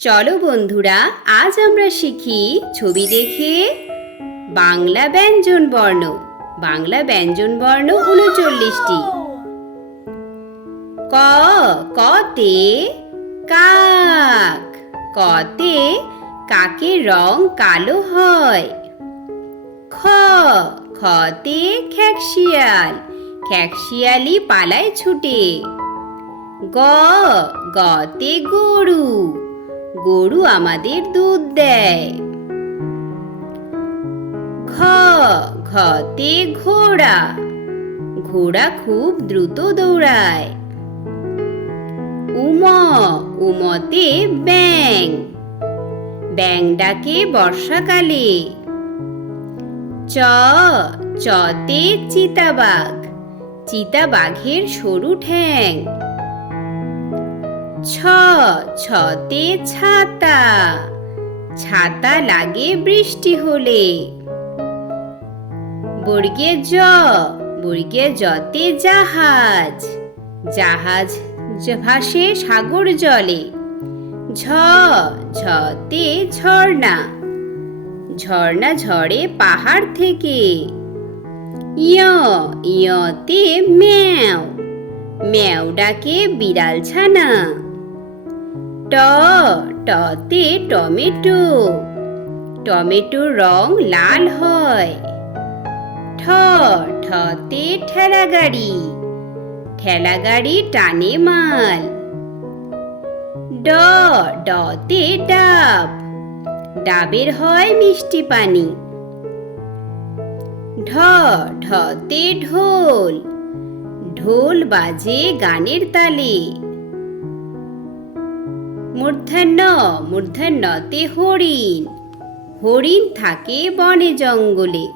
চলো বন্ধুরা, আজ আমরা শিখি ছবি দেখে বাংলা ব্যঞ্জন বর্ণ। বাংলা ব্যঞ্জন বর্ণ ৩৯টি। ক কতে কাক, কতে কাকের রং কালো হয়। খ খতে খ্যাকশিয়াল, খ্যাকশিয়ালি পালায় ছুটে। গ গতে গরু, গরু আমাদের দুধ দেয়। ঘ ঘতে ঘোড়া, ঘোড়া খুব দ্রুত দৌড়ায়। উম উমতে ব্যাঙ, ব্যাঙ ডাকে বর্ষাকালে। চ চতে চিতাবাঘ, চিতাবাঘের সরু ঠ্যাং। ছ ছতে ছাতা, ছাতা লাগে বৃষ্টি হলে। বর্গে জ, বর্গে জতে জাহাজ, জাহাজ ভাসে সাগর জলে। ঝ ঝতে ঝর্ণা, ঝর্ণা ঝরে পাহাড় থেকে। ইয় ইয়তে ম্যাও, ম্যাও ডাকে বিড়াল ছানা। ট টতে টমেটো, টমেটোর রং লাল হয়। ঠ ঠতে ঠেলাগাড়ি, ঠেলাগাড়ি টানে মাল। ড ডতে ডাব, ডাবের হয় মিষ্টি পানি। ঢ ঢতে ঢোল, ঢোল বাজে গানের তালে। মূর্ধন্য, মূর্ধন্যতে হরিণ, হরিণ থাকে বনে জঙ্গলে।